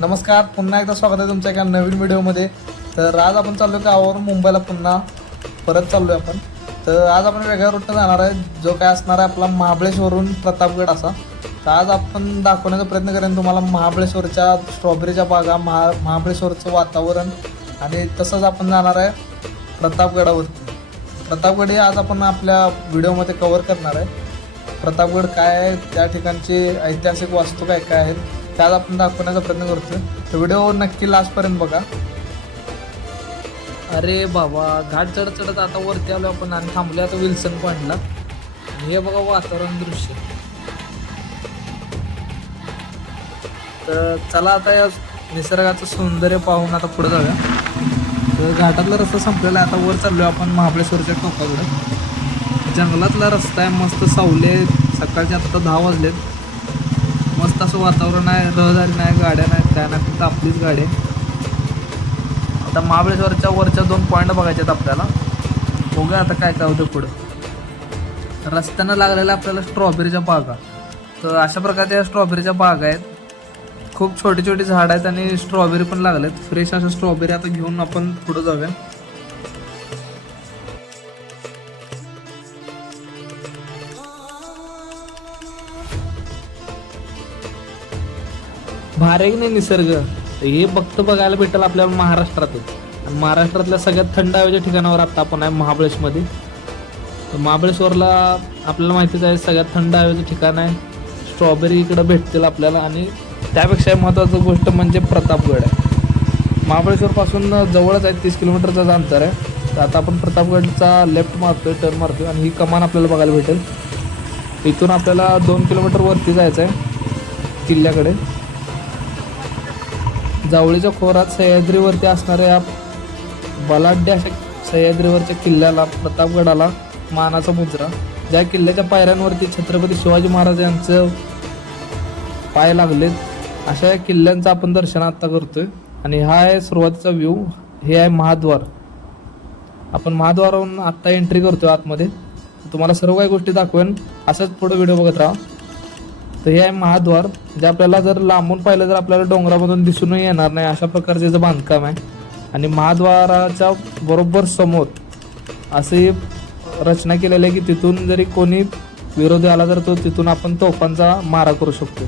नमस्कार पुन्हा एकदा स्वागत आहे तुमच्या एका नवीन व्हिडिओमध्ये. तर आज आपण चाललो गावावर मुंबईला पुन्हा. परत चाललो आहे आपण. तर आज आपण वेगळ्या रूटनं जाणार आहे जो काय असणार आहे आपला महाबळेश्वरहून प्रतापगड असा. तर आज आपण दाखवण्याचा प्रयत्न करेन तुम्हाला महाबळेश्वरच्या स्ट्रॉबेरीच्या बागा महा महाबळेश्वरचं वातावरण. आणि तसंच आपण जाणार आहे प्रतापगडावरती. प्रतापगड हे आज आपण आपल्या व्हिडिओमध्ये कवर करणार आहे. प्रतापगड काय आहे? त्या ठिकाणची ऐतिहासिक वास्तू काय काय आहेत? त्यात आपण दाखवण्याचा प्रयत्न करतोय. तर व्हिडिओ नक्की लास्टपर्यंत बघा. अरे बाबा घाट चढत चढत आता वरती आलो आपण आणि थांबलो आता विल्सन पॉईंटला हे बघा वातावरण दृश्य. तर चला आता या निसर्गाचं सौंदर्य पाहून आता पुढे जाऊया. तर घाटातला रस्ता संपलेला आहे. आता वर चाललो आपण महाबळेश्वरच्या टोकाकडे. जंगलातला रस्ता आहे मस्त सावले सकाळचे आता तर दहा वाजलेत. मस्त असं वातावरण आहे रहदारी नाही गाड्या नाहीत काय नाही फक्त आपलीच गाडी आहे. आता महाबळेश्वरच्या वरच्या दोन पॉईंट बघायचे आहेत आपल्याला. बघूया आता काय काय होतं पुढं. रस्त्यानं लागलेल्या आपल्याला स्ट्रॉबेरीच्या बागा. तर अशा प्रकारच्या स्ट्रॉबेरीच्या बागा आहेत. खूप छोटी छोटी झाडं आहेत आणि स्ट्रॉबेरी पण लागलेत. फ्रेश अशा स्ट्रॉबेरी आता घेऊन आपण पुढं जाऊया. भारी आहे की नाही निसर्ग. हे फक्त बघायला भेटेल आपल्याला महाराष्ट्रातच आणि महाराष्ट्रातल्या सगळ्यात थंड हवेच्या ठिकाणावर आता आपण आहे महाबळेश्वरमध्ये. तर महाबळेश्वरला आपल्याला माहितीच आहे सगळ्यात थंड हवेचं ठिकाण आहे. स्ट्रॉबेरी इकडं भेटतील आपल्याला आणि त्यापेक्षा महत्त्वाचं गोष्ट म्हणजे प्रतापगड आहे. महाबळेश्वरपासून जवळच आहे तीस किलोमीटरचा अंतर आहे. तर आता आपण प्रतापगडचा लेफ्ट मारतोय टर्न मारतोय आणि ही कमान आपल्याला बघायला भेटेल. इथून आपल्याला दोन किलोमीटर वरती जायचं आहे किल्ल्याकडे. जावळीच्या खोरात सह्याद्रीवरती असणाऱ्या बलाढ्य अशा सह्याद्रीवरच्या किल्ल्याला प्रतापगडाला मानाचा मुद्रा. ज्या किल्ल्याच्या पायऱ्यांवरती छत्रपती शिवाजी महाराज यांचं पाय लागलेत अशा या किल्ल्यांचं आपण दर्शन आत्ता करतोय. आणि हा आहे सुरुवातीचा व्ह्यू हे आहे महाद्वार. आपण महाद्वारावरून आत्ता एंट्री करतोय आतमध्ये. तुम्हाला सर्व काही गोष्टी दाखवेन. असंच पुढे व्हिडिओ बघत राहा. तर हे आहे महाद्वार जे आपल्याला जर लांबून पाहिलं तर आपल्याला डोंगरामधून दिसूनही येणार नाही. अशा प्रकारचे जे बांधकाम आहे. आणि महाद्वाराच्या बरोबर समोर अशी रचना केलेली आहे की तिथून जरी कोणी विरोधी आला तर तो तिथून आपण तोफांचा मारा करू शकतो.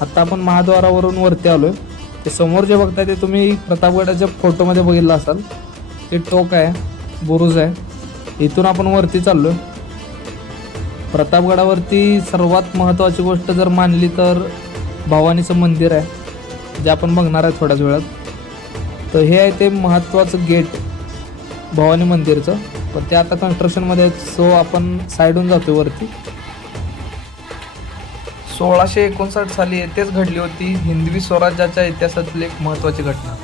आता आपण महाद्वारावरून वरती आलोय. ते समोर जे बघताय ते तुम्ही प्रतापगडाच्या फोटोमध्ये बघितलं असाल. ते टोक आहे बुरुज आहे. इथून आपण वरती चाललोय. प्रतापगडावरती सर्वात महत्त्वाची गोष्ट जर मानली तर भवानीचं मंदिर आहे जे आपण बघणार आहे थोड्याच वेळात. तर हे आहे ते महत्त्वाचं गेट भवानी मंदिरचं. पण ते आता कन्स्ट्रक्शनमध्ये सो आपण साईडून जातो वरती. सोळाशे एकोणसाठ साली येथेच घडली होती हिंदवी स्वराज्याच्या इतिहासातील एक महत्त्वाची घटना.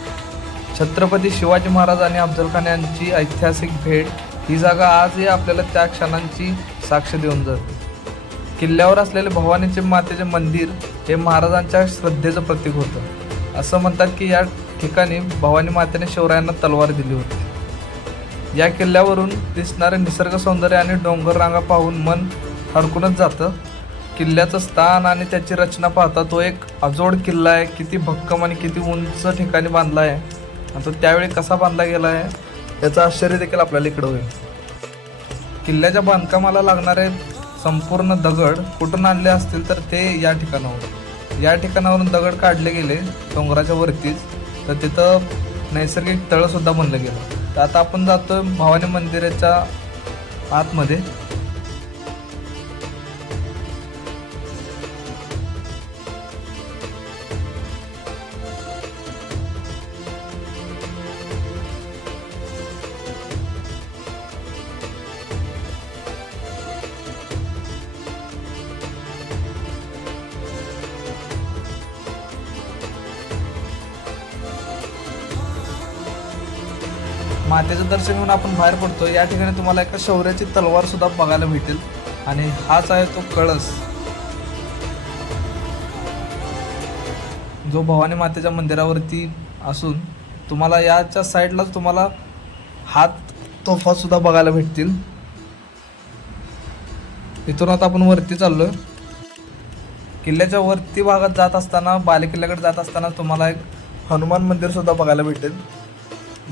छत्रपती शिवाजी महाराज आणि अफजल खान यांची ऐतिहासिक भेट ही जागा आजही आपल्याला त्या क्षणांची साक्ष देऊन जाते किल्ल्यावर असलेले भवानीचे मातेचे मंदिर हे महाराजांच्या श्रद्धेचं प्रतीक होतं. असं म्हणतात की या ठिकाणी भवानी मातेने शिवरायांना तलवार दिली होती. या किल्ल्यावरून दिसणारे निसर्ग सौंदर्य आणि डोंगर रांगा पाहून मन हरकूनच जातं. किल्ल्याचं स्थान आणि त्याची रचना पाहता तो एक अजोड किल्ला आहे. किती भक्कम आणि किती उंच ठिकाणी बांधला आहे. आणि तो त्यावेळी कसा बांधला गेला आहे याचं आश्चर्य देखील आपल्याला इकडं होईल. किल्ल्याच्या बांधकामाला लागणारे संपूर्ण दगड कुठून आणले असतील तर ते या ठिकाणावर या ठिकाणावरून दगड काढले गेले डोंगराच्या वरतीच. तर तिथं नैसर्गिक तळंसुद्धा बनलं गेलं. तर आता आपण जातोय भवानी मंदिराच्या आतमध्ये. मातेचं दर्शन घेऊन आपण बाहेर पडतो. या ठिकाणी तुम्हाला एका शौर्याची तलवार सुद्धा बघायला भेटेल. आणि हाच आहे तो कळस. जो भवानी मातेच्या मंदिरावरती असून तुम्हाला याच्या साईडलाच तुम्हाला हात तोफा सुद्धा बघायला भेटतील. इथून आता आपण वरती चाललोय. किल्ल्याच्या वरती भागात जात असताना बालेकिल्ल्याकडे जात असताना तुम्हाला एक हनुमान मंदिर सुद्धा बघायला भेटेल.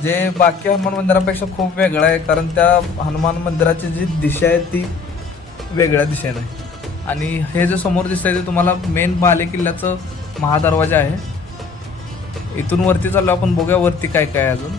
जे बाकी हनुमान मंदिरापेक्षा खूप वेगळं आहे कारण त्या हनुमान मंदिराची जी दिशा आहे ती वेगळ्या दिशेनं आहे. आणि हे जे समोर दिसतंय ते तुम्हाला मेन बाले किल्ल्याचं महादरवाजा आहे. इथून वरती चाललो आपण बघूया वरती काय काय अजून.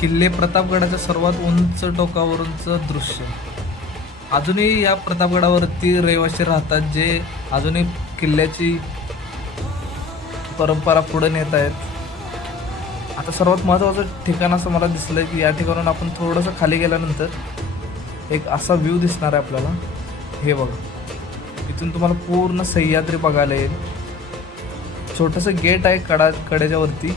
किल्ले प्रतापगडाच्या सर्वात उंच टोकावरूनचं दृश्य. अजूनही या प्रतापगडावरती रहिवासी राहतात जे अजूनही किल्ल्याची परंपरा पुढे नेत आहेत. आता सर्वात महत्त्वाचं ठिकाण असं मला दिसलं की या ठिकाणून आपण थोडंसं खाली गेल्यानंतर एक असा व्ह्यू दिसणार आहे आपल्याला. हे बघा. इथून तुम्हाला पूर्ण सह्याद्री बघायला येईल. छोटंसं गेट आहे कडा कड्याच्या वरती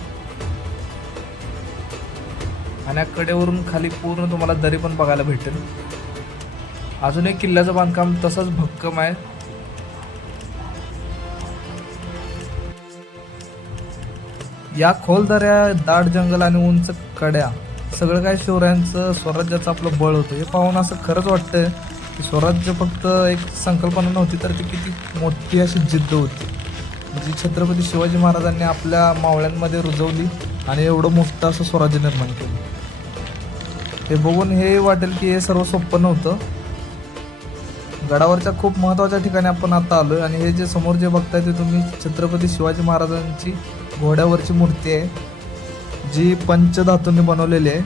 आणि या कडेवरून खाली पूर्ण तुम्हाला दरी पण बघायला भेटेल. अजून एक किल्ल्याचं बांधकाम तसंच भक्कम आहे. या खोल दऱ्या दाट जंगल आणि उंच कड्या सगळं काय शिवरायांचं स्वराज्याचं आपलं बळ होतं. हे पाहून असं खरंच वाटतं की स्वराज्य फक्त एक संकल्पना नव्हती तर ती किती मोठी अशी जिद्द होती. जी छत्रपती शिवाजी महाराजांनी आपल्या मावळ्यांमध्ये रुजवली आणि एवढं मोठं असं स्वराज्य निर्माण केलं. हे बघून हे वाटेल की हे सर्व सोपं नव्हतं. गडावरच्या खूप महत्त्वाच्या ठिकाणी आपण आता आलो आहे आणि हे जे समोर जे बघताय ते तुम्ही छत्रपती शिवाजी महाराजांची घोड्यावरची मूर्ती आहे जी पंचधातूंनी बनवलेली आहे.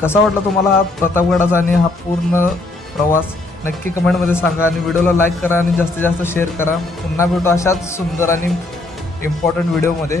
कसा वाटला तुम्हाला हा प्रतापगडाचा आणि हा पूर्ण प्रवास? नक्की कमेंटमध्ये सांगा आणि व्हिडिओला लाईक करा आणि जास्तीत जास्त शेअर करा. पुन्हा भेटू अशाच सुंदर आणि इम्पॉर्टंट व्हिडिओमध्ये